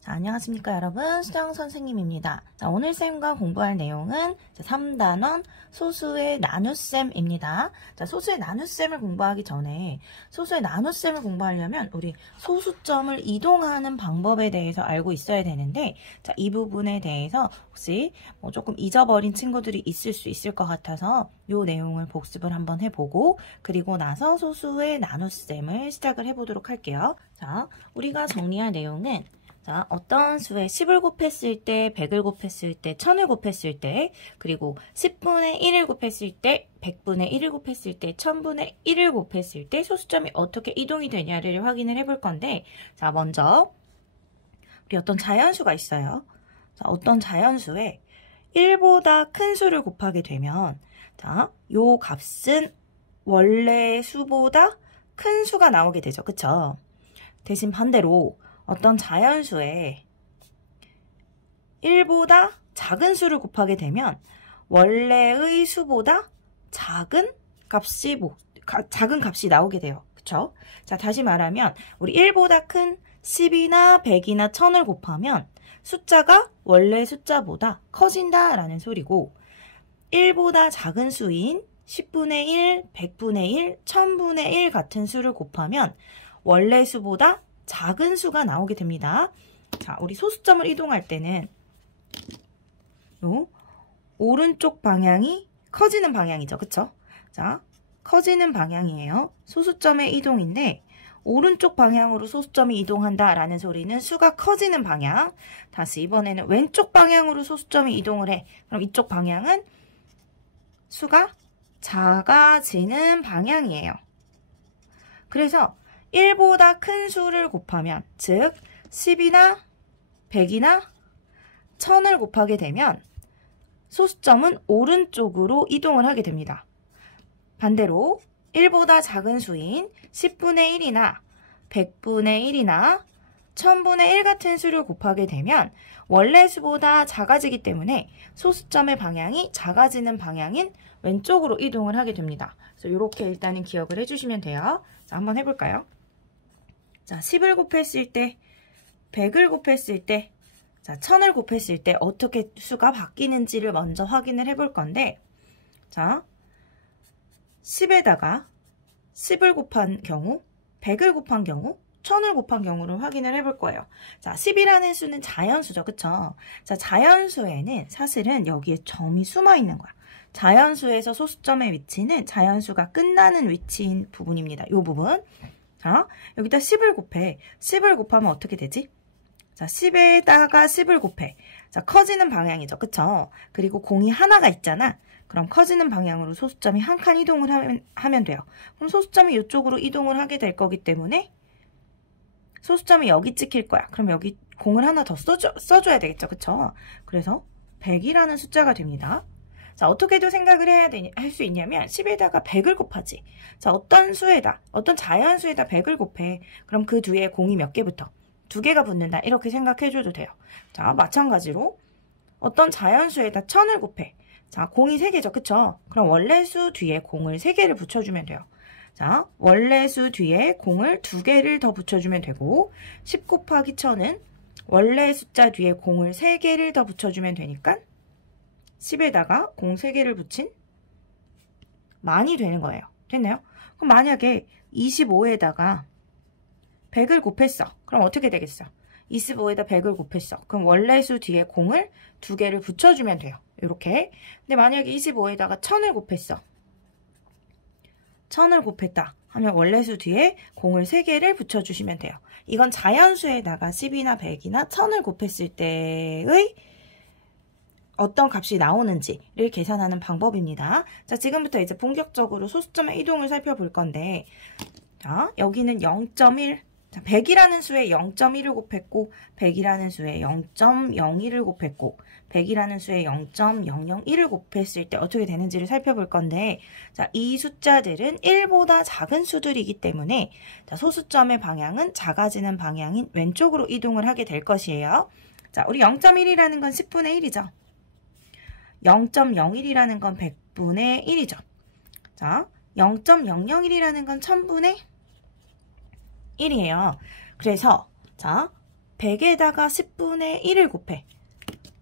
자, 안녕하십니까 여러분, 수정 선생님입니다. 자, 오늘 쌤과 공부할 내용은 3단원 소수의 나눗셈입니다. 자, 소수의 나눗셈을 공부하기 전에 소수의 나눗셈을 공부하려면 우리 소수점을 이동하는 방법에 대해서 알고 있어야 되는데, 자, 이 부분에 대해서 혹시 조금 잊어버린 친구들이 있을 수 있을 것 같아서 이 내용을 복습을 한번 해보고, 그리고 나서 소수의 나눗셈을 시작을 해보도록 할게요. 자, 우리가 정리할 내용은, 자, 어떤 수에 10을 곱했을 때, 100을 곱했을 때, 1000을 곱했을 때, 그리고 10분의 1을 곱했을 때, 100분의 1을 곱했을 때, 1000분의 1을 곱했을 때 소수점이 어떻게 이동이 되냐를 확인을 해볼 건데, 자, 먼저 우리 어떤 자연수가 있어요. 자, 어떤 자연수에 1보다 큰 수를 곱하게 되면, 자, 요 값은 원래 수보다 큰 수가 나오게 되죠. 그쵸? 대신 반대로 어떤 자연수에 1보다 작은 수를 곱하게 되면 원래의 수보다 작은 값이 나오게 돼요. 그쵸? 자, 다시 말하면 우리 1보다 큰 10이나 100이나 1000을 곱하면 숫자가 원래 숫자보다 커진다라는 소리고, 1보다 작은 수인 10분의 1, 100분의 1, 1000분의 1 같은 수를 곱하면 원래 수보다 작은 수가 나오게 됩니다. 자, 우리 소수점을 이동할 때는 요 오른쪽 방향이 커지는 방향이죠. 그쵸? 자, 커지는 방향이에요. 소수점의 이동인데 오른쪽 방향으로 소수점이 이동한다라는 소리는 수가 커지는 방향. 다시 이번에는 왼쪽 방향으로 소수점이 이동을 해. 그럼 이쪽 방향은 수가 작아지는 방향이에요. 그래서 1보다 큰 수를 곱하면, 즉 10이나 100이나 1000을 곱하게 되면 소수점은 오른쪽으로 이동을 하게 됩니다. 반대로 1보다 작은 수인 10분의 1이나 100분의 1이나 1000분의 1 같은 수를 곱하게 되면 원래 수보다 작아지기 때문에 소수점의 방향이 작아지는 방향인 왼쪽으로 이동을 하게 됩니다. 그래서 이렇게 일단은 기억을 해주시면 돼요. 자, 한번 해볼까요? 자, 10을 곱했을 때, 100을 곱했을 때, 자, 1000을 곱했을 때 어떻게 수가 바뀌는지를 먼저 확인을 해볼 건데, 자, 10에다가 10을 곱한 경우, 100을 곱한 경우, 1000을 곱한 경우를 확인을 해볼 거예요. 자, 10이라는 수는 자연수죠. 그쵸? 자, 자연수에는 사실은 여기에 점이 숨어 있는 거야. 자연수에서 소수점의 위치는 자연수가 끝나는 위치인 부분입니다. 이 부분. 자, 여기다 10을 곱해. 10을 곱하면 어떻게 되지? 자, 10에다가 10을 곱해. 자, 커지는 방향이죠. 그쵸? 그리고 공이 하나가 있잖아. 그럼 커지는 방향으로 소수점이 한 칸 이동을 하면 돼요. 그럼 소수점이 이쪽으로 이동을 하게 될 거기 때문에 소수점이 여기 찍힐 거야. 그럼 여기 공을 하나 더 써줘야 되겠죠. 그쵸? 그래서 100이라는 숫자가 됩니다. 자, 어떻게도 생각을 할 수 있냐면 10에다가 100을 곱하지. 자, 어떤 자연수에다 100을 곱해. 그럼 그 뒤에 공이 몇 개 붙어? 2개가 붙는다. 이렇게 생각해줘도 돼요. 자, 마찬가지로 어떤 자연수에다 1000을 곱해. 자, 공이 3개죠. 그쵸? 그럼 원래 수 뒤에 공을 3개를 붙여주면 돼요. 자, 원래 수 뒤에 공을 2개를 더 붙여주면 되고, 10 곱하기 1000은 원래 숫자 뒤에 공을 3개를 더 붙여주면 되니까 10에다가 공 3개를 붙인 만이 되는 거예요. 됐나요? 그럼 만약에 25에다가 100을 곱했어. 그럼 어떻게 되겠어? 25에다 100을 곱했어. 그럼 원래 수 뒤에 공을 2개를 붙여주면 돼요. 이렇게. 근데 만약에 25에다가 1000을 곱했어. 1000을 곱했다 하면 원래 수 뒤에 공을 3개를 붙여주시면 돼요. 이건 자연수에다가 10이나 100이나 1000을 곱했을 때의 어떤 값이 나오는지를 계산하는 방법입니다. 자, 지금부터 이제 본격적으로 소수점의 이동을 살펴볼 건데, 자, 여기는 0.1, 자, 100이라는 수에 0.1을 곱했고, 100이라는 수에 0.01을 곱했고, 100이라는 수에 0.001을 곱했을 때 어떻게 되는지를 살펴볼 건데, 자, 이 숫자들은 1보다 작은 수들이기 때문에, 자, 소수점의 방향은 작아지는 방향인 왼쪽으로 이동을 하게 될 것이에요. 자, 우리 0.1이라는 건 10분의 1이죠. 0.01이라는 건 100분의 1이죠. 자, 0.001이라는 건 1000분의 1이에요. 그래서 자, 100에다가 10분의 1을 곱해.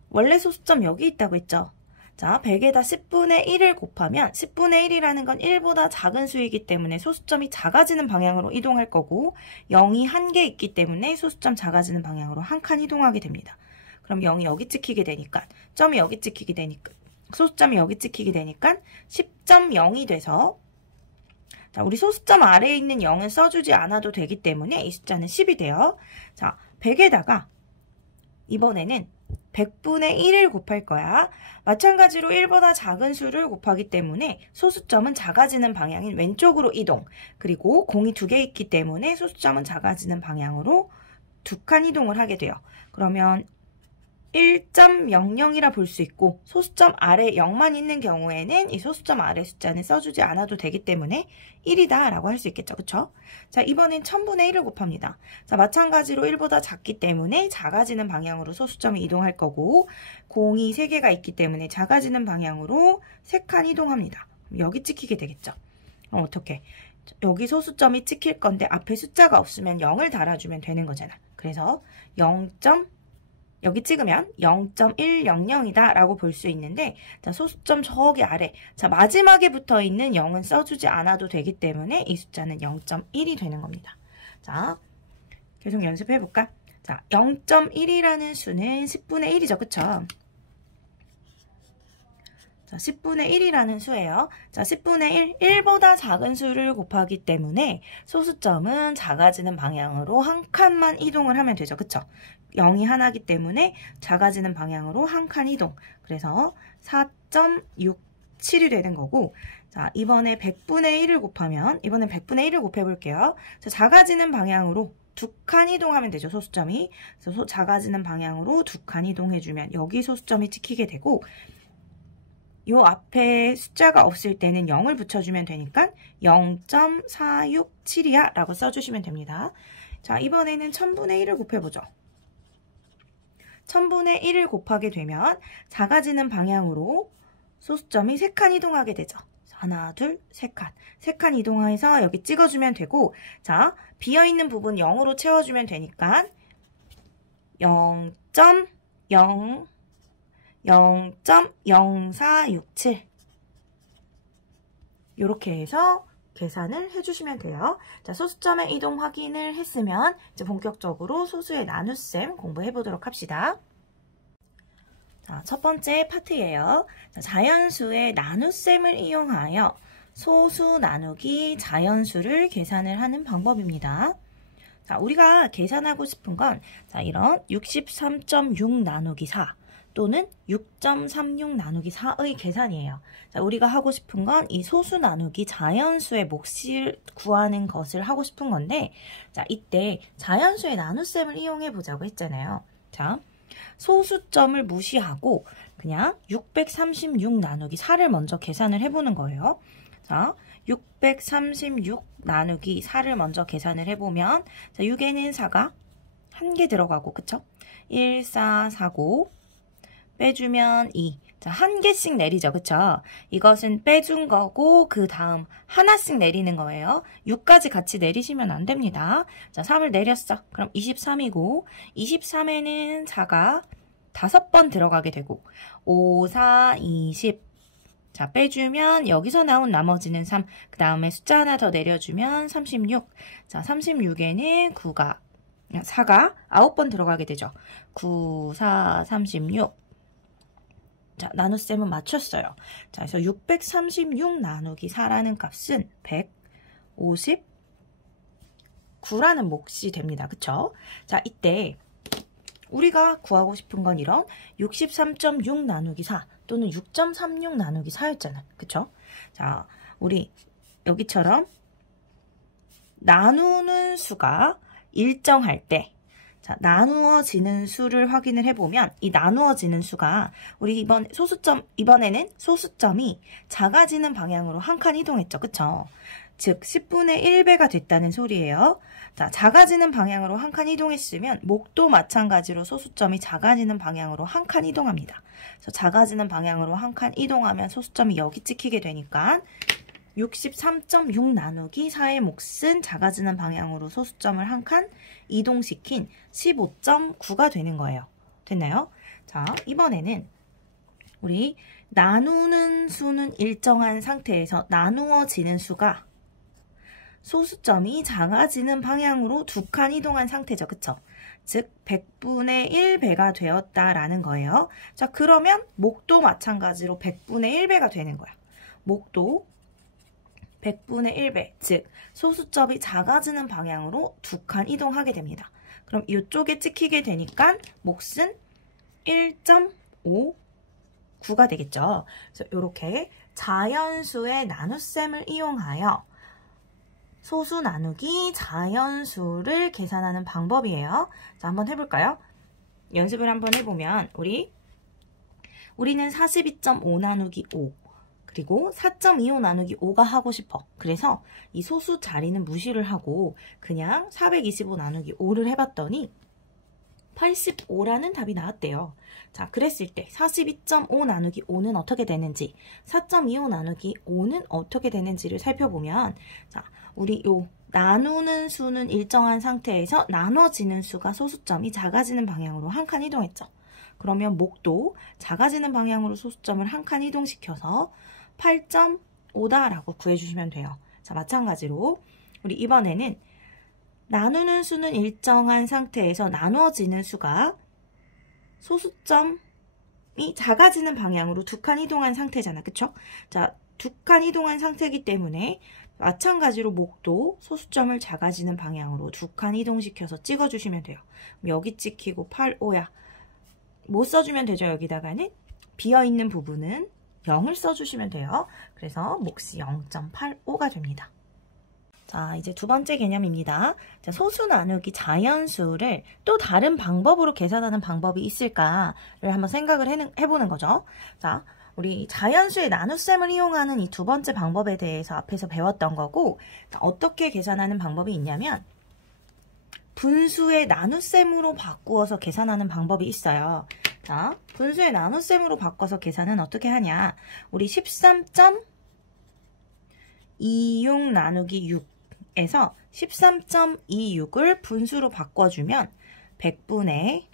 원래 소수점 여기 있다고 했죠. 자, 100에다 10분의 1을 곱하면 10분의 1이라는 건 1보다 작은 수이기 때문에 소수점이 작아지는 방향으로 이동할 거고 0이 한 개 있기 때문에 소수점 작아지는 방향으로 한 칸 이동하게 됩니다. 그럼 0이 여기 찍히게 되니까 점이 여기 찍히게 되니까 소수점이 여기 찍히게 되니까 10.0이 돼서 자, 우리 소수점 아래에 있는 0은 써주지 않아도 되기 때문에 이 숫자는 10이 돼요. 자, 100에다가 이번에는 100분의 1을 곱할 거야. 마찬가지로 1보다 작은 수를 곱하기 때문에 소수점은 작아지는 방향인 왼쪽으로 이동. 그리고 공이 2개 있기 때문에 소수점은 작아지는 방향으로 2칸 이동을 하게 돼요. 그러면 1.00이라 볼 수 있고 소수점 아래 0만 있는 경우에는 이 소수점 아래 숫자는 써주지 않아도 되기 때문에 1이다 라고 할 수 있겠죠. 그쵸? 자, 이번엔 1000분의 1을 곱합니다. 자, 마찬가지로 1보다 작기 때문에 작아지는 방향으로 소수점이 이동할 거고 공이 3개가 있기 때문에 작아지는 방향으로 3칸 이동합니다. 여기 찍히게 되겠죠. 어떻게? 여기 소수점이 찍힐 건데 앞에 숫자가 없으면 0을 달아주면 되는 거잖아. 그래서 0. 여기 찍으면 0.100이다 라고 볼 수 있는데 자, 소수점 저기 아래 자, 마지막에 붙어 있는 0은 써주지 않아도 되기 때문에 이 숫자는 0.1이 되는 겁니다. 자, 계속 연습해 볼까? 자, 0.1이라는 수는 10분의 1이죠. 그쵸? 자, 10분의 1이라는 수예요. 자, 10분의 1, 1보다 작은 수를 곱하기 때문에 소수점은 작아지는 방향으로 한 칸만 이동을 하면 되죠. 그쵸? 0이 하나이기 때문에 작아지는 방향으로 한 칸 이동. 그래서 4.67이 되는 거고 자, 이번에 100분의 1을 곱하면 이번엔 100분의 1을 곱해볼게요. 자, 작아지는 방향으로 2칸 이동하면 되죠. 소수점이. 그래서 작아지는 방향으로 2칸 이동해주면 여기 소수점이 찍히게 되고 요 앞에 숫자가 없을 때는 0을 붙여주면 되니까 0.467이야 라고 써주시면 됩니다. 자, 이번에는 1000분의 1을 곱해보죠. 1000분의 1을 곱하게 되면 작아지는 방향으로 소수점이 3칸 이동하게 되죠. 하나, 둘, 3칸. 3칸 이동해서 여기 찍어주면 되고 자, 비어있는 부분 0으로 채워주면 되니까 0.0467 이렇게 해서 계산을 해주시면 돼요. 자, 소수점의 이동 확인을 했으면 이제 본격적으로 소수의 나눗셈 공부해 보도록 합시다. 자, 첫 번째 파트예요. 자, 자연수의 나눗셈을 이용하여 소수 나누기 자연수를 계산을 하는 방법입니다. 자, 우리가 계산하고 싶은 건 자, 이런 63.6 나누기 4 또는 6.36 나누기 4의 계산이에요. 자, 우리가 하고 싶은 건 이 소수 나누기 자연수의 몫을 구하는 것을 하고 싶은 건데 자, 이때 자연수의 나눗셈을 이용해 보자고 했잖아요. 자, 소수점을 무시하고 그냥 636 나누기 4를 먼저 계산을 해보는 거예요. 자, 636 나누기 4를 먼저 계산을 해보면 자, 6에는 4가 1개 들어가고 그쵸? 1, 4, 4고 빼주면 2. 자, 한 개씩 내리죠. 그쵸? 이것은 빼준 거고 그 다음 하나씩 내리는 거예요. 6까지 같이 내리시면 안 됩니다. 자, 3을 내렸어. 그럼 23이고 23에는 4가 5번 들어가게 되고 5, 4, 20. 자, 빼주면 여기서 나온 나머지는 3. 그 다음에 숫자 하나 더 내려주면 36. 자, 36에는 4가 9번 들어가게 되죠. 9, 4, 36. 자, 나눗셈은 맞췄어요. 자, 그래서 636 나누기 4라는 값은 159라는 몫이 됩니다. 그쵸? 자, 이때 우리가 구하고 싶은 건 이런 63.6 나누기 4 또는 6.36 나누기 4였잖아. 그쵸? 자, 우리 여기처럼 나누는 수가 일정할 때 자, 나누어지는 수를 확인을 해보면 이 나누어지는 수가 우리 이번에는 소수점이 작아지는 방향으로 한 칸 이동했죠. 그쵸? 즉 10분의 1배가 됐다는 소리예요. 자, 작아지는 방향으로 한 칸 이동했으면 목도 마찬가지로 소수점이 작아지는 방향으로 한 칸 이동합니다. 그래서 작아지는 방향으로 한 칸 이동하면 소수점이 여기 찍히게 되니까 63.6 나누기 4의 몫은 작아지는 방향으로 소수점을 한 칸 이동시킨 15.9가 되는 거예요. 됐나요? 자, 이번에는 우리 나누는 수는 일정한 상태에서 나누어지는 수가 소수점이 작아지는 방향으로 2칸 이동한 상태죠. 그쵸? 즉 100분의 1배가 되었다라는 거예요. 자, 그러면 목도 마찬가지로 100분의 1배가 되는 거야. 목도 100분의 1배, 즉 소수점이 작아지는 방향으로 2칸 이동하게 됩니다. 그럼 이쪽에 찍히게 되니까 몫은 1.59가 되겠죠. 그래서 이렇게 자연수의 나눗셈을 이용하여 소수 나누기 자연수를 계산하는 방법이에요. 자, 한번 해볼까요? 연습을 한번 해보면 우리는 42.5 나누기 5 그리고 4.25 나누기 5가 하고 싶어. 그래서 이 소수 자리는 무시를 하고 그냥 425 나누기 5를 해봤더니 85라는 답이 나왔대요. 자, 그랬을 때 42.5 나누기 5는 어떻게 되는지, 4.25 나누기 5는 어떻게 되는지를 살펴보면, 자, 우리 요 나누는 수는 일정한 상태에서 나눠지는 수가 소수점이 작아지는 방향으로 한 칸 이동했죠. 그러면 목도 작아지는 방향으로 소수점을 한 칸 이동시켜서 8.5다라고 구해주시면 돼요. 자, 마찬가지로 우리 이번에는 나누는 수는 일정한 상태에서 나누어지는 수가 소수점이 작아지는 방향으로 2칸 이동한 상태잖아. 그쵸? 자, 2칸 이동한 상태이기 때문에 마찬가지로 목도 소수점을 작아지는 방향으로 2칸 이동시켜서 찍어주시면 돼요. 여기 찍히고 8, 5야. 못 써주면 되죠. 여기다가는 비어있는 부분은 0을 써주시면 돼요. 그래서 몫이 0.85가 됩니다. 자, 이제 두 번째 개념입니다. 자, 소수 나누기 자연수를 또 다른 방법으로 계산하는 방법이 있을까를 한번 생각을 해보는 거죠. 자, 우리 자연수의 나눗셈을 이용하는 이 두 번째 방법에 대해서 앞에서 배웠던 거고, 어떻게 계산하는 방법이 있냐면 분수의 나눗셈으로 바꾸어서 계산하는 방법이 있어요. 자, 분수의 나눗셈으로 바꿔서 계산은 어떻게 하냐. 우리 13.26 나누기 6에서 13.26을 분수로 바꿔주면 100분의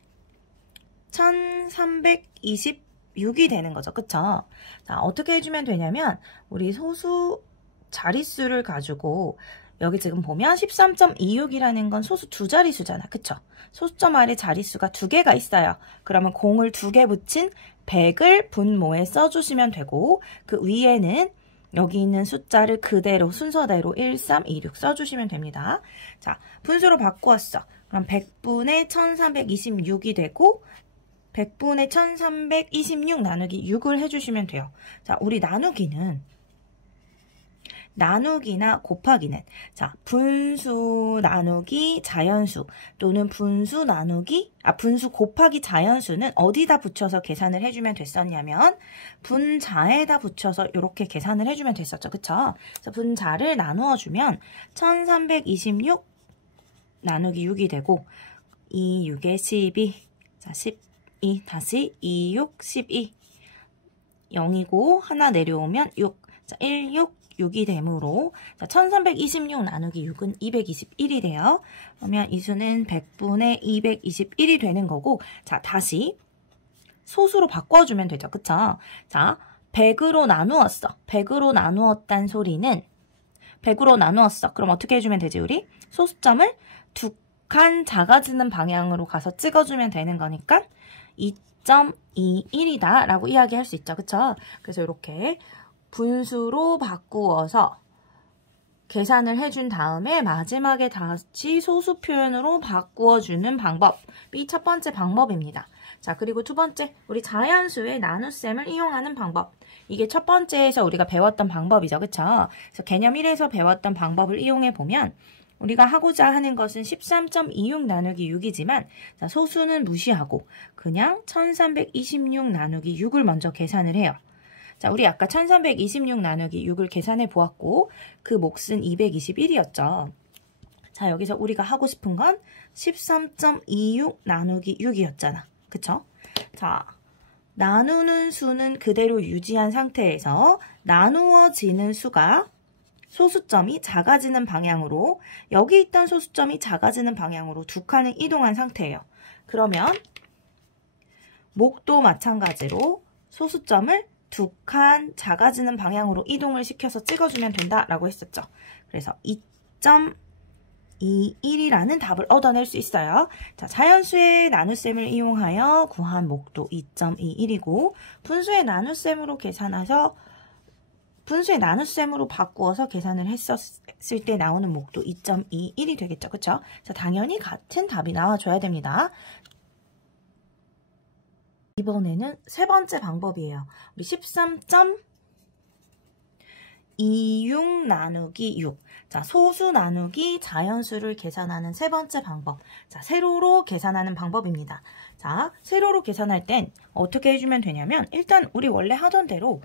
1326이 되는 거죠. 그쵸? 자, 어떻게 해주면 되냐면 우리 소수 자릿수를 가지고 여기 지금 보면 13.26이라는 건 소수 두 자릿수잖아. 그쵸? 소수점 아래 자릿수가 2개가 있어요. 그러면 공을 2개 붙인 100을 분모에 써주시면 되고, 그 위에는 여기 있는 숫자를 그대로 순서대로 1326 써주시면 됩니다. 자, 분수로 바꾸었어. 그럼 100분의 1326이 되고 100분의 1326 나누기 6을 해주시면 돼요. 자, 우리 나누기나 곱하기는, 자, 분수 나누기 자연수 또는 분수 곱하기 자연수는 어디다 붙여서 계산을 해주면 됐었냐면 분자에다 붙여서 이렇게 계산을 해주면 됐었죠. 그쵸? 그래서 분자를 나누어주면 1326 나누기 6이 되고 2, 6에 12, 자, 12 다시 2, 6, 12 0이고 하나 내려오면 6, 자, 1, 6 6이 되므로 1326 나누기 6은 221이 돼요. 그러면 이 수는 100분의 221이 되는 거고, 자, 다시 소수로 바꿔주면 되죠. 그쵸? 자, 100으로 나누었어. 100으로 나누었단 소리는 100으로 나누었어. 그럼 어떻게 해주면 되지, 우리? 소수점을 2칸 작아지는 방향으로 가서 찍어주면 되는 거니까 2.21이다 라고 이야기할 수 있죠. 그쵸? 그래서 이렇게 분수로 바꾸어서 계산을 해준 다음에 마지막에 다시 소수 표현으로 바꾸어주는 방법이 첫 번째 방법입니다. 자, 그리고 두 번째, 우리 자연수의 나눗셈을 이용하는 방법. 이게 첫 번째에서 우리가 배웠던 방법이죠. 그쵸? 그래서 개념 1에서 배웠던 방법을 이용해 보면 우리가 하고자 하는 것은 13.26 나누기 6이지만 자, 소수는 무시하고 그냥 1326 나누기 6을 먼저 계산을 해요. 자, 우리 아까 1326 나누기 6을 계산해 보았고 그 몫은 221이었죠. 자, 여기서 우리가 하고 싶은 건 13.26 나누기 6이었잖아. 그쵸? 자, 나누는 수는 그대로 유지한 상태에서 나누어지는 수가 소수점이 작아지는 방향으로, 여기 있던 소수점이 작아지는 방향으로 두 칸을 이동한 상태예요. 그러면 목도 마찬가지로 소수점을 두 칸 작아지는 방향으로 이동을 시켜서 찍어주면 된다라고 했었죠. 그래서 2.21이라는 답을 얻어낼 수 있어요. 자, 자연수의 나눗셈을 이용하여 구한 목도 2.21이고 분수의 나눗셈으로 계산해서 분수의 나눗셈으로 바꾸어서 계산을 했었을 때 나오는 목도 2.21이 되겠죠. 그쵸? 자, 당연히 같은 답이 나와줘야 됩니다. 이번에는 세 번째 방법이에요. 우리 13.26 나누기 6. 자, 소수 나누기 자연수를 계산하는 세 번째 방법. 자, 세로로 계산하는 방법입니다. 자, 세로로 계산할 땐 어떻게 해주면 되냐면 일단 우리 원래 하던 대로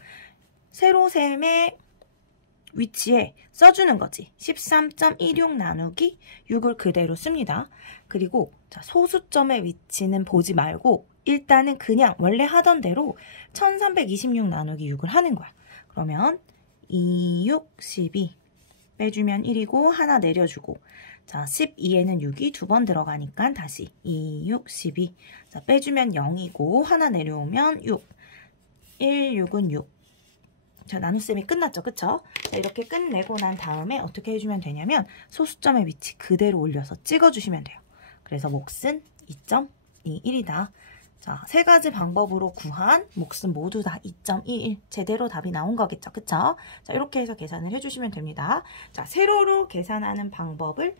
세로셈의 위치에 써주는 거지. 13.16 나누기 6을 그대로 씁니다. 그리고 자, 소수점의 위치는 보지 말고 일단은 그냥 원래 하던 대로 1326 나누기 6을 하는 거야. 그러면 2, 6, 12 빼주면 1이고 하나 내려주고 자 12에는 6이 두 번 들어가니까 다시 2, 6, 12 자, 빼주면 0이고 하나 내려오면 6 1, 6은 6 자, 나눗셈이 끝났죠. 그쵸? 자, 이렇게 끝내고 난 다음에 어떻게 해주면 되냐면 소수점의 위치 그대로 올려서 찍어주시면 돼요. 그래서 몫은 2.21이다. 자, 세 가지 방법으로 구한 몫은 모두 다 2.21 제대로 답이 나온 거겠죠. 그쵸? 자, 이렇게 해서 계산을 해주시면 됩니다. 자, 세로로 계산하는 방법을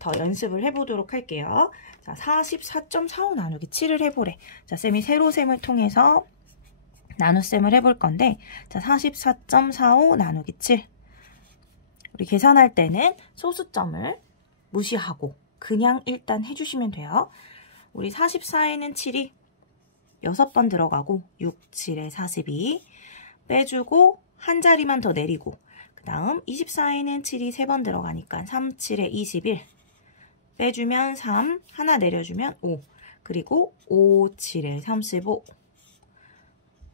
더 연습을 해보도록 할게요. 자, 44.45 나누기 7을 해보래. 자, 쌤이 세로셈을 통해서 나눗셈을 해볼 건데 자 44.45 나누기 7 우리 계산할 때는 소수점을 무시하고 그냥 일단 해주시면 돼요. 우리 44에는 7이 6번 들어가고 6, 7에 42 빼주고 한 자리만 더 내리고 그 다음 24에는 7이 3번 들어가니까 3, 7에 21 빼주면 3 하나 내려주면 5 그리고 5, 7에 35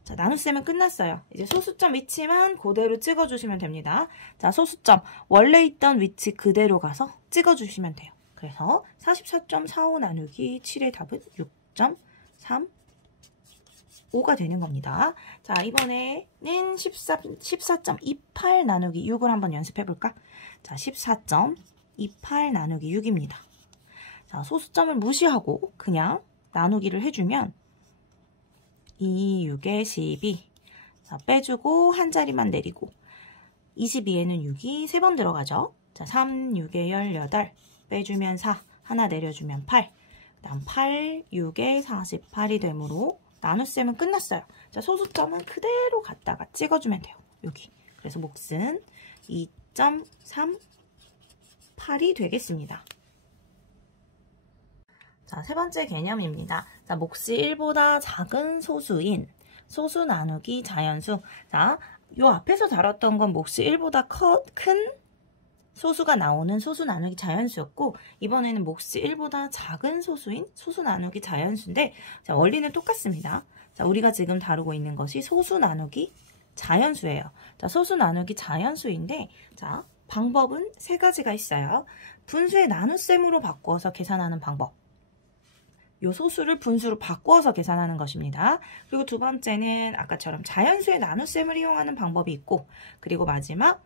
자, 나눗셈은 끝났어요. 이제 소수점 위치만 그대로 찍어주시면 됩니다. 자, 소수점 원래 있던 위치 그대로 가서 찍어주시면 돼요. 그래서 44.45 나누기 7의 답은 6.35가 되는 겁니다. 자, 이번에는 14.28 나누기 6을 한번 연습해볼까? 자, 14.28 나누기 6입니다. 자, 소수점을 무시하고 그냥 나누기를 해주면 2, 6에 12 자, 빼주고 한 자리만 내리고 22에는 6이 3번 들어가죠. 자, 3, 6에 18 빼주면 4 하나 내려주면 8 그 다음 8, 6에 48이 되므로 나눗셈은 끝났어요. 자, 소수점은 그대로 갖다가 찍어주면 돼요. 여기. 그래서 몫은 2.38이 되겠습니다. 자, 세 번째 개념입니다. 자, 몫이 1보다 작은 소수인 소수 나누기 자연수. 자, 요 앞에서 다뤘던 건 몫이 1보다 큰 소수가 나오는 소수 나누기 자연수였고 이번에는 몫이 1보다 작은 소수인 소수 나누기 자연수인데 자, 원리는 똑같습니다. 자, 우리가 지금 다루고 있는 것이 소수 나누기 자연수예요. 자, 소수 나누기 자연수인데 자, 방법은 세 가지가 있어요. 분수의 나눗셈으로 바꾸어서 계산하는 방법. 요 소수를 분수로 바꿔서 계산하는 것입니다. 그리고 두 번째는 아까처럼 자연수의 나눗셈을 이용하는 방법이 있고 그리고 마지막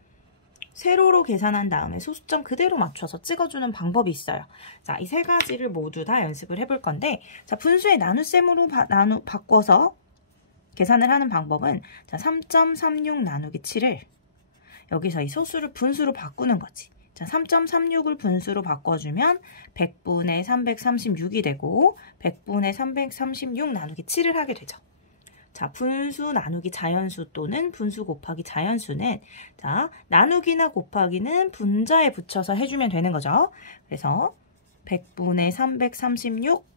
세로로 계산한 다음에 소수점 그대로 맞춰서 찍어주는 방법이 있어요. 자, 이 세 가지를 모두 다 연습을 해볼 건데 자, 분수의 나눗셈으로 바꿔서 계산을 하는 방법은 자, 3.36 나누기 7을 여기서 이 소수를 분수로 바꾸는 거지. 자, 3.36을 분수로 바꿔주면 100분의 336이 되고 100분의 336 나누기 7을 하게 되죠. 자, 분수 나누기 자연수 또는 분수 곱하기 자연수는 자, 나누기나 곱하기는 분자에 붙여서 해주면 되는 거죠. 그래서 100분의 336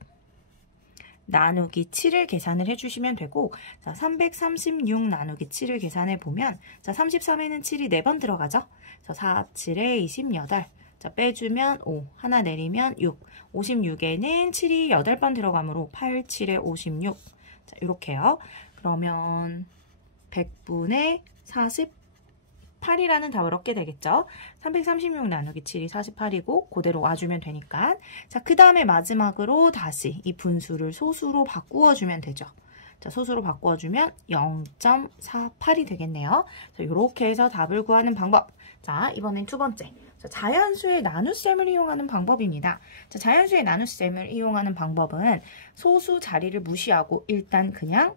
나누기 7을 계산을 해주시면 되고 자, 336 나누기 7을 계산해 보면 자, 33에는 7이 4번 들어가죠. 자, 4, 7에 28 자, 빼주면 5 하나 내리면 6 56에는 7이 8번 들어가므로 8, 7에 56 자, 이렇게요. 그러면 100분의 48이라는 답을 얻게 되겠죠. 336 나누기 7이 48이고 그대로 와주면 되니까. 자, 그 다음에 마지막으로 다시 이 분수를 소수로 바꾸어주면 되죠. 자, 소수로 바꾸어주면 0.48이 되겠네요. 자, 이렇게 해서 답을 구하는 방법. 자, 이번엔 두 번째. 자, 자연수의 나눗셈을 이용하는 방법입니다. 자, 자연수의 나눗셈을 이용하는 방법은 소수 자리를 무시하고 일단 그냥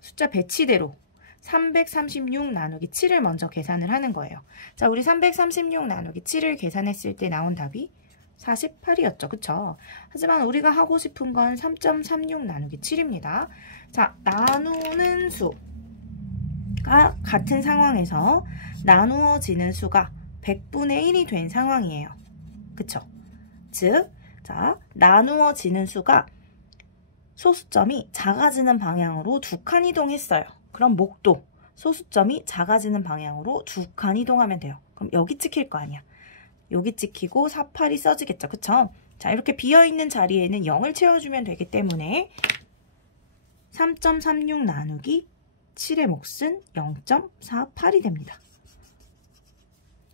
숫자 배치대로 336 나누기 7을 먼저 계산을 하는 거예요. 자, 우리 336 나누기 7을 계산했을 때 나온 답이 48이었죠. 그쵸? 하지만 우리가 하고 싶은 건 3.36 나누기 7입니다. 자, 나누는 수가 같은 상황에서 나누어지는 수가 100분의 1이 된 상황이에요. 그쵸? 즉, 자, 나누어지는 수가 소수점이 작아지는 방향으로 2칸 이동했어요. 그럼 목도 소수점이 작아지는 방향으로 2칸 이동하면 돼요. 그럼 여기 찍힐 거 아니야. 여기 찍히고 48이 써지겠죠. 그쵸? 자, 이렇게 비어있는 자리에는 0을 채워주면 되기 때문에 3.36 나누기 7의 몫은 0.48이 됩니다.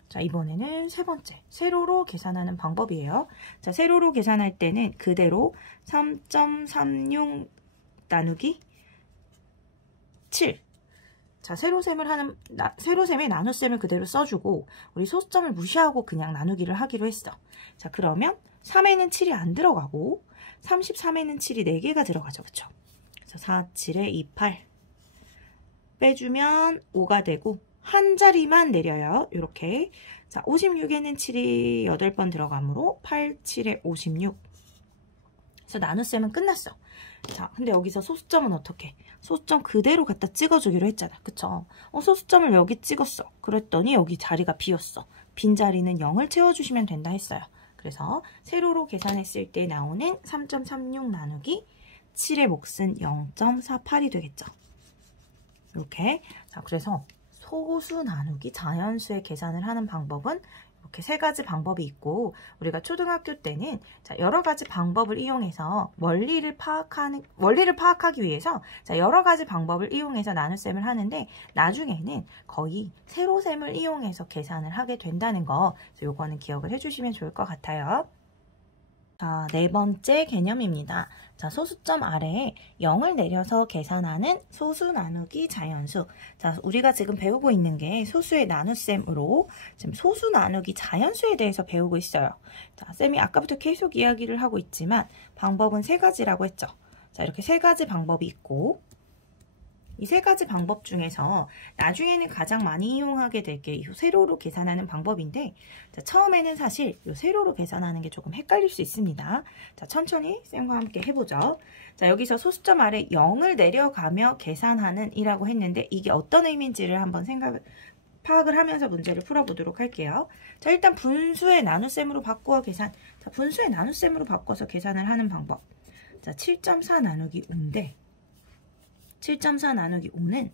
자, 이번에는 세 번째, 세로로 계산하는 방법이에요. 자, 세로로 계산할 때는 그대로 3.36 나누기 7. 자, 세로셈의 나눗셈을 그대로 써주고 우리 소수점을 무시하고 그냥 나누기를 하기로 했어. 자, 그러면 3에는 7이 안 들어가고 33에는 7이 4개가 들어가죠. 그쵸? 그래서 4, 7에 2, 8 빼주면 5가 되고 한 자리만 내려요. 이렇게. 자, 56에는 7이 8번 들어가므로 8, 7에 56. 그래서 나눗셈은 끝났어. 자, 근데 여기서 소수점은 어떻게? 소수점 그대로 갖다 찍어주기로 했잖아. 그쵸? 소수점을 여기 찍었어. 그랬더니 여기 자리가 비었어. 빈 자리는 0을 채워주시면 된다 했어요. 그래서 세로로 계산했을 때 나오는 3.36 나누기 7의 몫은 0.48이 되겠죠. 이렇게. 자, 그래서 소수 나누기 자연수의 계산을 하는 방법은 이렇게 세 가지 방법이 있고 우리가 초등학교 때는 자, 여러 가지 방법을 이용해서 원리를 파악하기 위해서 자, 여러 가지 방법을 이용해서 나눗셈을 하는데 나중에는 거의 세로셈을 이용해서 계산을 하게 된다는 거 요거는 기억을 해주시면 좋을 것 같아요. 자, 네 번째 개념입니다. 자, 소수점 아래에 0을 내려서 계산하는 소수 나누기 자연수. 자, 우리가 지금 배우고 있는 게 소수의 나눗셈으로 지금 소수 나누기 자연수에 대해서 배우고 있어요. 자, 쌤이 아까부터 계속 이야기를 하고 있지만 방법은 세 가지라고 했죠. 자, 이렇게 세 가지 방법이 있고 이 세 가지 방법 중에서 나중에는 가장 많이 이용하게 될 게 이 세로로 계산하는 방법인데 자, 처음에는 사실 이 세로로 계산하는 게 조금 헷갈릴 수 있습니다. 자, 천천히 쌤과 함께 해보죠. 자, 여기서 소수점 아래 0을 내려가며 계산하는 이라고 했는데 이게 어떤 의미인지를 한번 파악을 하면서 문제를 풀어보도록 할게요. 자, 일단 분수의 나눗셈으로 바꾸어 계산. 자, 분수의 나눗셈으로 바꿔서 계산을 하는 방법. 자, 7.4 나누기 5인데 7.4 나누기 5는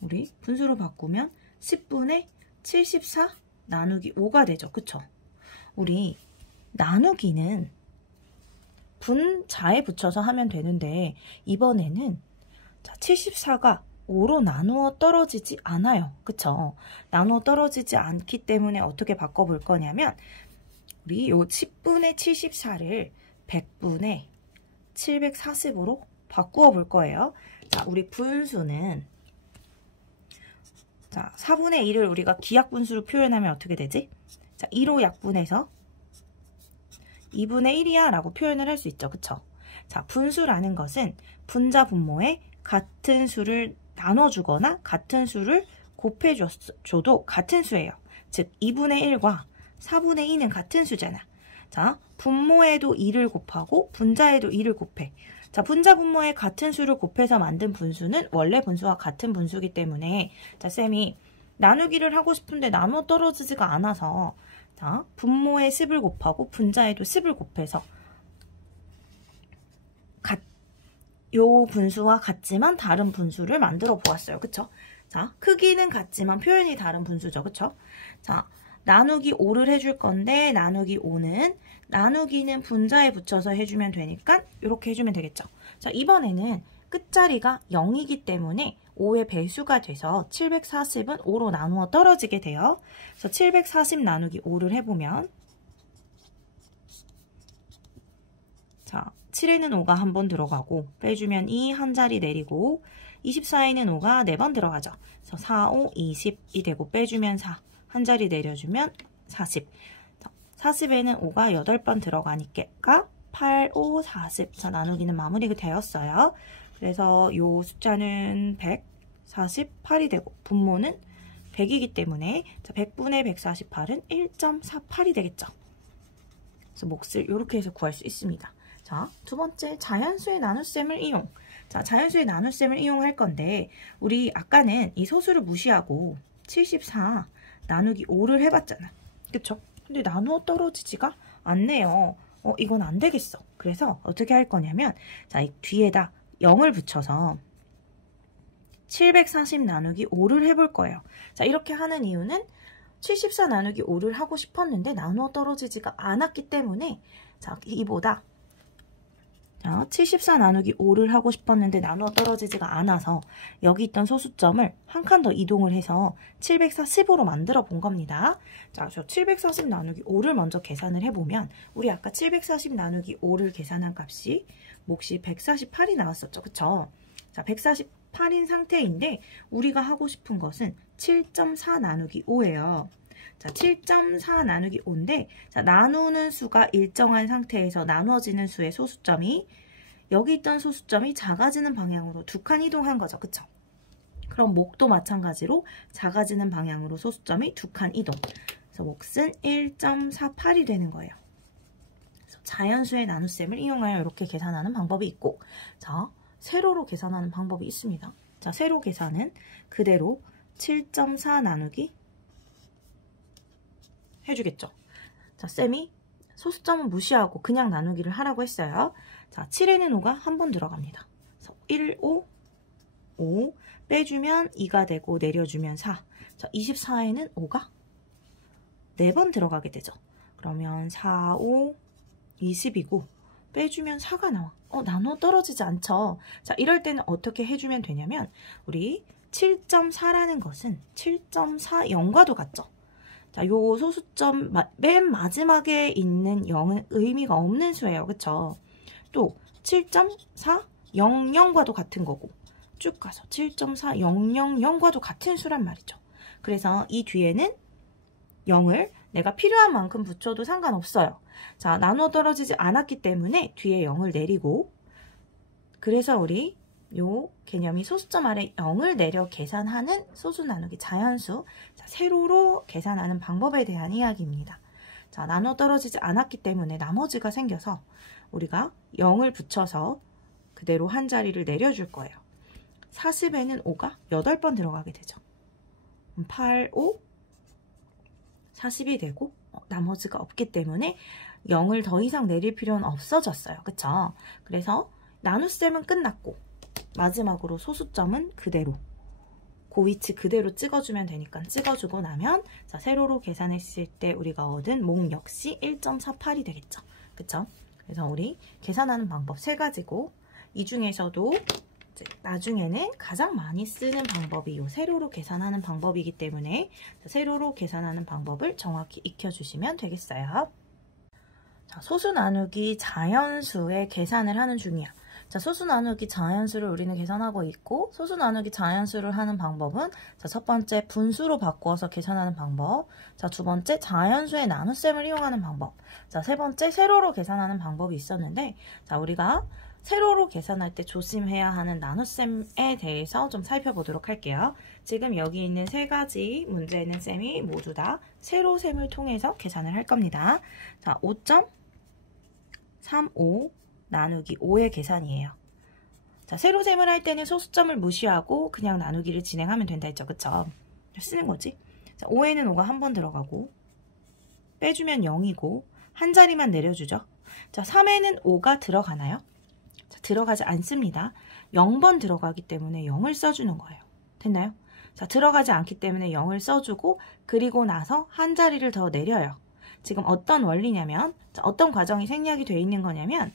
우리 분수로 바꾸면 10분의 74 나누기 5가 되죠. 그쵸? 우리 나누기는 분자에 붙여서 하면 되는데 이번에는 자, 74가 5로 나누어 떨어지지 않아요. 그쵸? 나누어 떨어지지 않기 때문에 어떻게 바꿔볼 거냐면 우리 요 10분의 74를 100분의 740으로 바꾸어 볼 거예요. 자, 우리 분수는 자, 4분의 1을 우리가 기약분수로 표현하면 어떻게 되지? 자, 2로 약분해서 2분의 1이야 라고 표현을 할 수 있죠. 그쵸? 자, 분수라는 것은 분자 분모에 같은 수를 나눠주거나 같은 수를 곱해줘도 같은 수예요. 즉 2분의 1과 4분의 2는 같은 수잖아. 자, 분모에도 2를 곱하고 분자에도 2를 곱해. 자, 분자 분모에 같은 수를 곱해서 만든 분수는 원래 분수와 같은 분수이기 때문에 자, 쌤이 나누기를 하고 싶은데 나누어 떨어지지가 않아서 자, 분모에 10을 곱하고 분자에도 10을 곱해서 요 분수와 같지만 다른 분수를 만들어 보았어요. 그쵸? 자, 크기는 같지만 표현이 다른 분수죠. 그쵸? 자, 나누기 5를 해줄 건데 나누기 5는 나누기는 분자에 붙여서 해주면 되니까 이렇게 해주면 되겠죠. 자, 이번에는 끝자리가 0이기 때문에 5의 배수가 돼서 740은 5로 나누어 떨어지게 돼요. 그래서 740 나누기 5를 해보면 자, 7에는 5가 한 번 들어가고 빼주면 2 한 자리 내리고 24에는 5가 4번 들어가죠. 그래서 4, 5, 20이 되고 빼주면 4 한 자리 내려주면 40. 40에는 5가 8번 들어가니까 8, 5, 40. 자, 나누기는 마무리가 되었어요. 그래서 이 숫자는 148이 되고 분모는 100이기 때문에 100분의 148은 1.48이 되겠죠. 그래서 몫을 이렇게 해서 구할 수 있습니다. 자, 두 번째 자연수의 나눗셈을 이용. 자, 자연수의 나눗셈을 이용할 건데 우리 아까는 이 소수를 무시하고 74 나누기 5를 해봤잖아. 그쵸? 근데 나누어 떨어지지가 않네요. 이건 안 되겠어. 그래서 어떻게 할 거냐면 자, 이 뒤에다 0을 붙여서 740 나누기 5를 해볼 거예요. 자, 이렇게 하는 이유는 74 나누기 5를 하고 싶었는데 나누어 떨어지지가 않았기 때문에 자, 이보다 74 나누기 5를 하고 싶었는데 나누어 떨어지지가 않아서 여기 있던 소수점을 한 칸 더 이동을 해서 740으로 만들어 본 겁니다. 자, 저 740 나누기 5를 먼저 계산을 해보면 우리 아까 740 나누기 5를 계산한 값이 몫이 148이 나왔었죠. 그쵸? 자, 148인 상태인데 우리가 하고 싶은 것은 7.4 나누기 5예요. 자, 7.4 나누기 5인데 자, 나누는 수가 일정한 상태에서 나누어지는 수의 소수점이 여기 있던 소수점이 작아지는 방향으로 두 칸 이동한 거죠. 그쵸? 그럼 몫도 마찬가지로 작아지는 방향으로 소수점이 두 칸 이동. 그래서 몫은 1.48이 되는 거예요. 그래서 자연수의 나눗셈을 이용하여 이렇게 계산하는 방법이 있고 자, 세로로 계산하는 방법이 있습니다. 자, 세로 계산은 그대로 7.4 나누기 해주겠죠. 자, 쌤이 소수점은 무시하고 그냥 나누기를 하라고 했어요. 자, 7에는 5가 한 번 들어갑니다. 그래서 1, 5, 5 빼주면 2가 되고 내려주면 4. 자, 24에는 5가 4번 들어가게 되죠. 그러면 4, 5, 20이고 빼주면 4가 나와. 나누어 떨어지지 않죠. 자, 이럴 때는 어떻게 해주면 되냐면 우리 7.4라는 것은 7.40과도 같죠. 자, 요 소수점 맨 마지막에 있는 0은 의미가 없는 수예요. 그쵸? 또 7.400과도 같은 거고 쭉 가서 7.4000과도 같은 수란 말이죠. 그래서 이 뒤에는 0을 내가 필요한 만큼 붙여도 상관없어요. 자, 나누어 떨어지지 않았기 때문에 뒤에 0을 내리고 그래서 우리 요 개념이 소수점 아래 0을 내려 계산하는 소수 나누기 자연수 자, 세로로 계산하는 방법에 대한 이야기입니다. 자, 나누어 떨어지지 않았기 때문에 나머지가 생겨서 우리가 0을 붙여서 그대로 한 자리를 내려줄 거예요. 40에는 5가 8번 들어가게 되죠. 8, 5, 40이 되고 나머지가 없기 때문에 0을 더 이상 내릴 필요는 없어졌어요. 그쵸? 그래서 나눗셈은 끝났고 마지막으로 소수점은 그대로 그 위치 그대로 찍어주면 되니까 찍어주고 나면 자, 세로로 계산했을 때 우리가 얻은 몫 역시 1.48이 되겠죠. 그쵸? 그래서 우리 계산하는 방법 3가지고 이 중에서도 이제 나중에는 가장 많이 쓰는 방법이 이 세로로 계산하는 방법이기 때문에 세로로 계산하는 방법을 정확히 익혀주시면 되겠어요. 자, 소수 나누기 자연수의 계산을 하는 중이야. 자, 소수 나누기 자연수를 우리는 계산하고 있고 소수 나누기 자연수를 하는 방법은 자, 첫 번째 분수로 바꾸어서 계산하는 방법 자, 두 번째 자연수의 나눗셈을 이용하는 방법 자, 세 번째 세로로 계산하는 방법이 있었는데 자, 우리가 세로로 계산할 때 조심해야 하는 나눗셈에 대해서 좀 살펴보도록 할게요. 지금 여기 있는 3가지 문제는 쌤이 모두 다 세로셈을 통해서 계산을 할 겁니다. 자, 5.35 나누기 5의 계산이에요. 자, 세로셈을 할 때는 소수점을 무시하고 그냥 나누기를 진행하면 된다 했죠. 그쵸? 쓰는 거지. 자, 5에는 5가 한 번 들어가고 빼주면 0이고 한 자리만 내려주죠. 자, 3에는 5가 들어가나요? 자, 들어가지 않습니다. 0번 들어가기 때문에 0을 써주는 거예요. 됐나요? 자, 들어가지 않기 때문에 0을 써주고 그리고 나서 한 자리를 더 내려요. 지금 어떤 원리냐면 자, 어떤 과정이 생략이 되어 있는 거냐면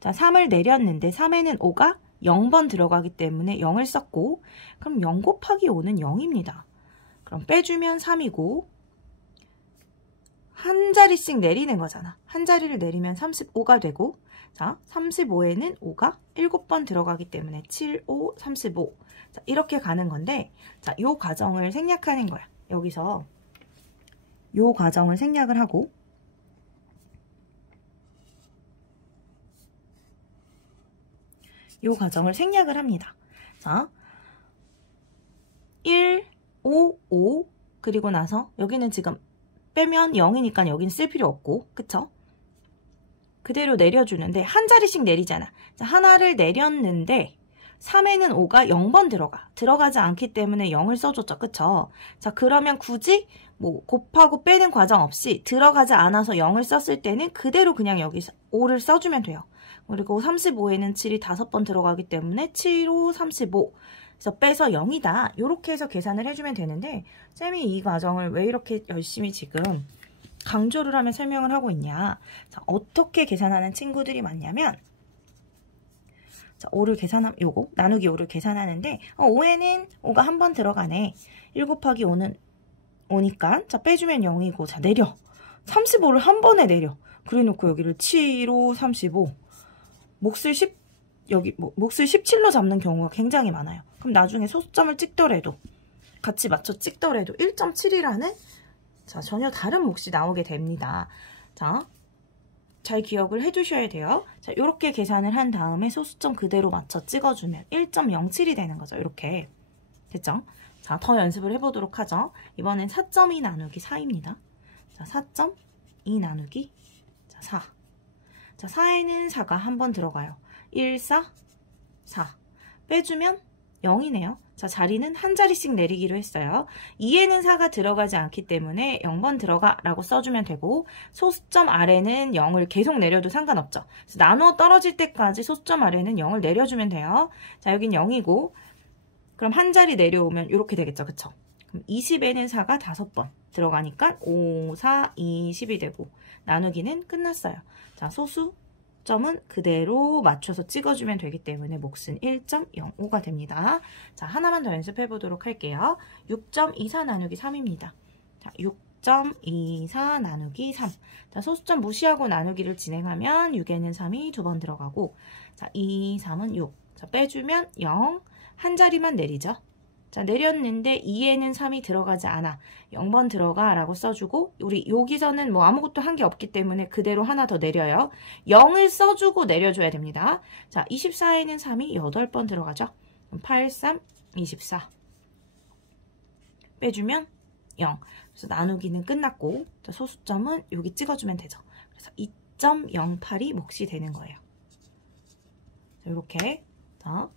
자, 3을 내렸는데 3에는 5가 0번 들어가기 때문에 0을 썼고, 그럼 0 곱하기 5는 0입니다. 그럼 빼주면 3이고, 한 자리씩 내리는 거잖아. 한 자리를 내리면 35가 되고, 자, 35에는 5가 7번 들어가기 때문에 7, 5, 35. 자, 이렇게 가는 건데, 자, 요 과정을 생략하는 거야. 여기서 요 과정을 생략을 하고, 요 과정을 생략을 합니다. 자, 1, 5, 5, 그리고 나서 여기는 지금 빼면 0이니까 여기는 쓸 필요 없고, 그쵸? 그대로 내려주는데 한 자리씩 내리잖아. 자, 하나를 내렸는데 3에는 5가 0번 들어가지 않기 때문에 0을 써줬죠. 그쵸? 자, 그러면 굳이 뭐 곱하고 빼는 과정 없이 들어가지 않아서 0을 썼을 때는 그대로 그냥 여기 5를 써주면 돼요. 그리고 35에는 7이 5번 들어가기 때문에 7, 5, 35. 그래서 빼서 0이다. 이렇게 해서 계산을 해주면 되는데, 쌤이 이 과정을 왜 이렇게 열심히 지금 강조를 하며 설명을 하고 있냐. 자, 어떻게 계산하는 친구들이 많냐면, 자, 5를 계산하면, 요거, 나누기 5를 계산하는데, 5에는 5가 한 번 들어가네. 1 곱하기 5는 5니까, 자, 빼주면 0이고, 자, 내려. 35를 한 번에 내려. 그래 놓고 여기를 7, 5, 35. 몫을 17로 잡는 경우가 굉장히 많아요. 그럼 나중에 소수점을 찍더라도, 같이 맞춰 찍더라도 1.7이라는 자, 전혀 다른 몫이 나오게 됩니다. 자, 잘 기억을 해주셔야 돼요. 자, 이렇게 계산을 한 다음에 소수점 그대로 맞춰 찍어주면 1.07이 되는 거죠. 이렇게. 됐죠? 자, 더 연습을 해보도록 하죠. 이번엔 4.2 나누기 4입니다. 자, 4.2 나누기 4. 자, 4에는 4가 한 번 들어가요. 1, 4, 4. 빼주면 0이네요. 자, 자리는 한 자리씩 내리기로 했어요. 2에는 4가 들어가지 않기 때문에 0번 들어가 라고 써주면 되고, 소수점 아래는 0을 계속 내려도 상관없죠. 그래서 나누어 떨어질 때까지 소수점 아래는 0을 내려주면 돼요. 자, 여긴 0이고, 그럼 한 자리 내려오면 이렇게 되겠죠. 그쵸? 그럼 20에는 4가 5번 들어가니까 5, 4, 20이 되고, 나누기는 끝났어요. 자, 소수점은 그대로 맞춰서 찍어주면 되기 때문에 몫은 1.05가 됩니다. 자, 하나만 더 연습해 보도록 할게요. 6.24 나누기 3입니다. 자, 6.24 나누기 3. 자, 소수점 무시하고 나누기를 진행하면 6에는 3이 2번 들어가고, 자, 2, 3은 6. 자, 빼주면 0. 한 자리만 내리죠. 자, 내렸는데 2에는 3이 들어가지 않아. 0번 들어가 라고 써주고, 우리 여기서는 뭐 아무것도 한 게 없기 때문에 그대로 하나 더 내려요. 0을 써주고 내려줘야 됩니다. 자, 24에는 3이 8번 들어가죠. 8, 3, 24. 빼주면 0. 그래서 나누기는 끝났고, 자, 소수점은 여기 찍어주면 되죠. 그래서 2.08이 몫이 되는 거예요. 자, 이렇게. 자,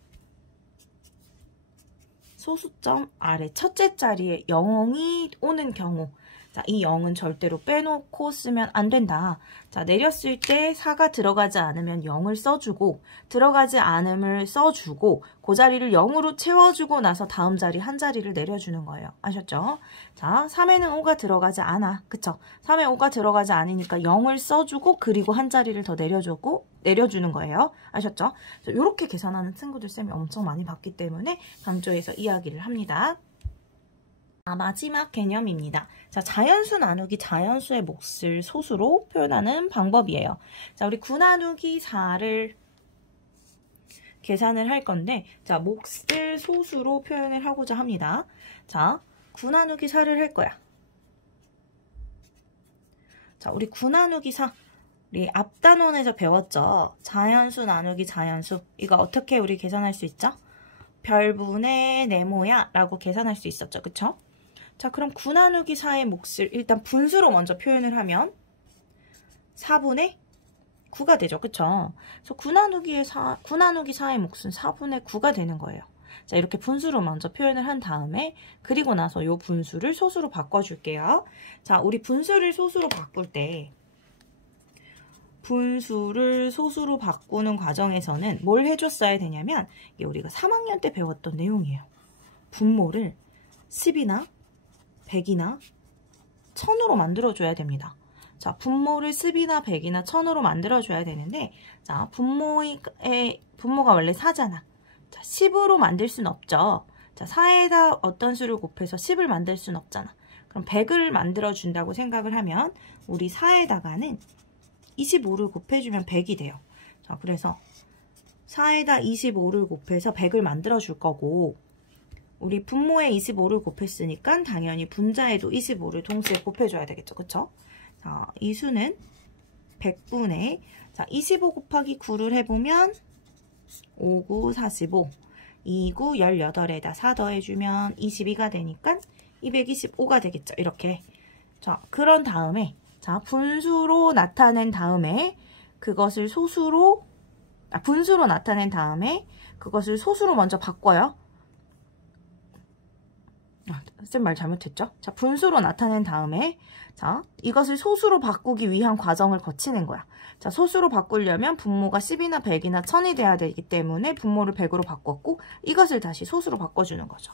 소수점 아래 첫째 자리에 0이 오는 경우, 자, 이 0은 절대로 빼놓고 쓰면 안 된다. 자, 내렸을 때 4가 들어가지 않으면 0을 써주고, 들어가지 않음을 써주고, 그 자리를 0으로 채워주고 나서 다음 자리 한 자리를 내려주는 거예요. 아셨죠? 자, 3에는 5가 들어가지 않아. 그쵸? 3에 5가 들어가지 않으니까 0을 써주고, 그리고 한 자리를 더 내려주는 거예요. 아셨죠? 이렇게 계산하는 친구들 쌤이 엄청 많이 봤기 때문에 강조해서 이야기를 합니다. 마지막 개념입니다. 자, 자연수 나누기 자연수의 몫을 소수로 표현하는 방법이에요. 자, 우리 9 나누기 4를 계산을 할 건데, 자, 몫을 소수로 표현을 하고자 합니다. 자, 9 나누기 4를 할 거야. 자, 우리 9 나누기 4. 우리 앞 단원에서 배웠죠? 자연수 나누기 자연수. 이거 어떻게 우리 계산할 수 있죠? 별분의 네모야 라고 계산할 수 있었죠. 그쵸? 자, 그럼 9 나누기 4의 몫을 일단 분수로 먼저 표현을 하면 4분의 9가 되죠. 그쵸? 그래서 9 나누기 4의 몫은 4분의 9가 되는 거예요. 자, 이렇게 분수로 먼저 표현을 한 다음에, 그리고 나서 이 분수를 소수로 바꿔줄게요. 자, 우리 분수를 소수로 바꿀 때, 분수를 소수로 바꾸는 과정에서는 뭘 해줬어야 되냐면, 이게 우리가 3학년 때 배웠던 내용이에요. 분모를 10이나 100이나 1000으로 만들어줘야 됩니다. 자, 분모를 10이나 100이나 1000으로 만들어줘야 되는데, 자, 분모가 원래 4잖아. 자, 10으로 만들 순 없죠. 자, 4에다 어떤 수를 곱해서 10을 만들 순 없잖아. 그럼 100을 만들어 준다고 생각을 하면 우리 4에다가는 25를 곱해주면 100이 돼요. 자, 그래서 4에다 25를 곱해서 100을 만들어 줄 거고, 우리 분모에 25를 곱했으니까 당연히 분자에도 25를 동시에 곱해줘야 되겠죠. 그쵸? 자, 이 수는 100분의, 자, 25 곱하기 9를 해보면 5, 9, 45, 2, 9, 18에다 4 더해주면 22가 되니까 225가 되겠죠. 이렇게. 자, 그런 다음에, 자, 분수로 나타낸 다음에 그것을 소수로, 분수로 나타낸 다음에 그것을 소수로 먼저 바꿔요. 쌤 말 잘못했죠? 자, 분수로 나타낸 다음에, 자, 이것을 소수로 바꾸기 위한 과정을 거치는 거야. 자, 소수로 바꾸려면 분모가 10이나 100이나 1000이 돼야 되기 때문에 분모를 100으로 바꿨고, 이것을 다시 소수로 바꿔주는 거죠.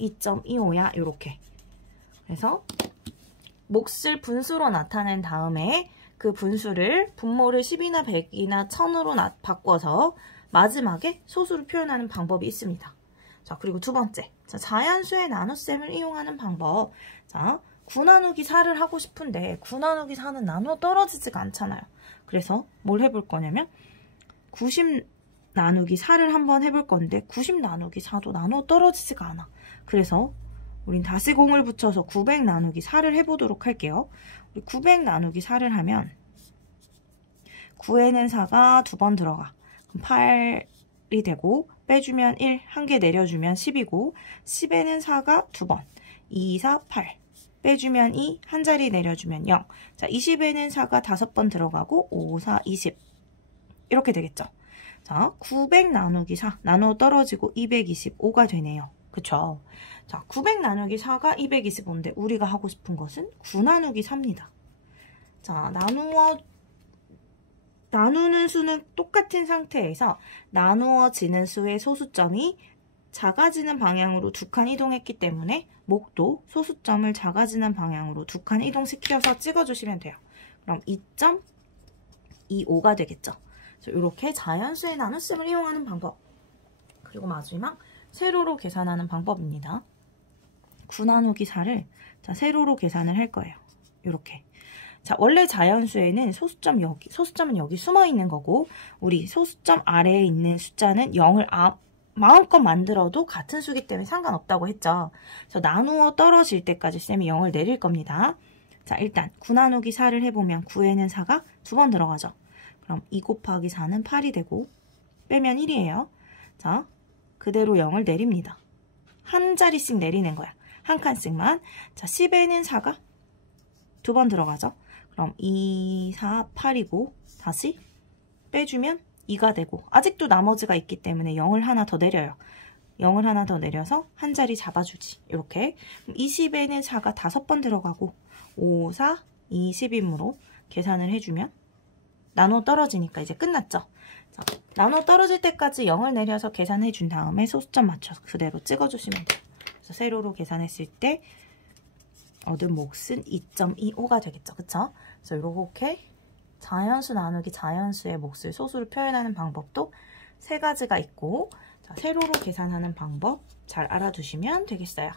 2.25야, 요렇게. 그래서 몫을 분수로 나타낸 다음에 그 분수를 분모를 10이나 100이나 1000으로 바꿔서 마지막에 소수로 표현하는 방법이 있습니다. 자, 그리고 두 번째. 자, 자연수의 나눗셈을 이용하는 방법. 자, 9 나누기 4를 하고 싶은데 9 나누기 4는 나누어 떨어지지가 않잖아요. 그래서 뭘 해볼 거냐면 90 나누기 4를 한번 해볼 건데 90 나누기 4도 나누어 떨어지지가 않아. 그래서 우린 다시 공을 붙여서 900 나누기 4를 해보도록 할게요. 우리 900 나누기 4를 하면 9에는 4가 2번 들어가. 그럼 8이 되고 빼주면 1, 한 개 내려주면 10이고 10에는 4가 2번. 2, 4, 8. 빼주면 2, 한 자리 내려주면 0. 자, 20에는 4가 5번 들어가고 5, 4, 20. 이렇게 되겠죠. 자, 900 나누기 4. 나누어 떨어지고 225가 되네요. 그쵸? 자, 900 나누기 4가 225인데 우리가 하고 싶은 것은 9 나누기 4입니다. 자, 나누는 수는 똑같은 상태에서 나누어지는 수의 소수점이 작아지는 방향으로 2칸 이동했기 때문에 목도 소수점을 작아지는 방향으로 2칸 이동시켜서 찍어주시면 돼요. 그럼 2.25가 되겠죠. 이렇게 자연수의 나눗셈을 이용하는 방법. 그리고 마지막 세로로 계산하는 방법입니다. 9 나누기 4를 자, 세로로 계산을 할 거예요. 이렇게. 자, 원래 자연수에는 소수점은 여기 숨어 있는 거고, 우리 소수점 아래에 있는 숫자는 0을 마음껏 만들어도 같은 수기 때문에 상관없다고 했죠. 그래서 나누어 떨어질 때까지 쌤이 0을 내릴 겁니다. 자, 일단 9 나누기 4를 해보면 9에는 4가 2번 들어가죠. 그럼 2 곱하기 4는 8이 되고 빼면 1이에요. 자, 그대로 0을 내립니다. 한 자리씩 내리는 거야. 한 칸씩만. 자, 10에는 4가 2번 들어가죠. 그럼 2, 4, 8이고 다시 빼주면 2가 되고 아직도 나머지가 있기 때문에 0을 하나 더 내려요. 0을 하나 더 내려서 한 자리 잡아주지. 이렇게. 20에는 4가 5번 들어가고 5, 4, 20이므로 계산을 해주면 나눠 떨어지니까 이제 끝났죠. 자, 나눠 떨어질 때까지 0을 내려서 계산해 준 다음에 소수점 맞춰서 그대로 찍어주시면 돼요. 그래서 세로로 계산했을 때 얻은 몫은 2.25가 되겠죠. 그쵸? 그래서 이렇게 자연수 나누기 자연수의 몫을 소수로 표현하는 방법도 3가지가 있고, 자, 세로로 계산하는 방법 잘 알아두시면 되겠어요.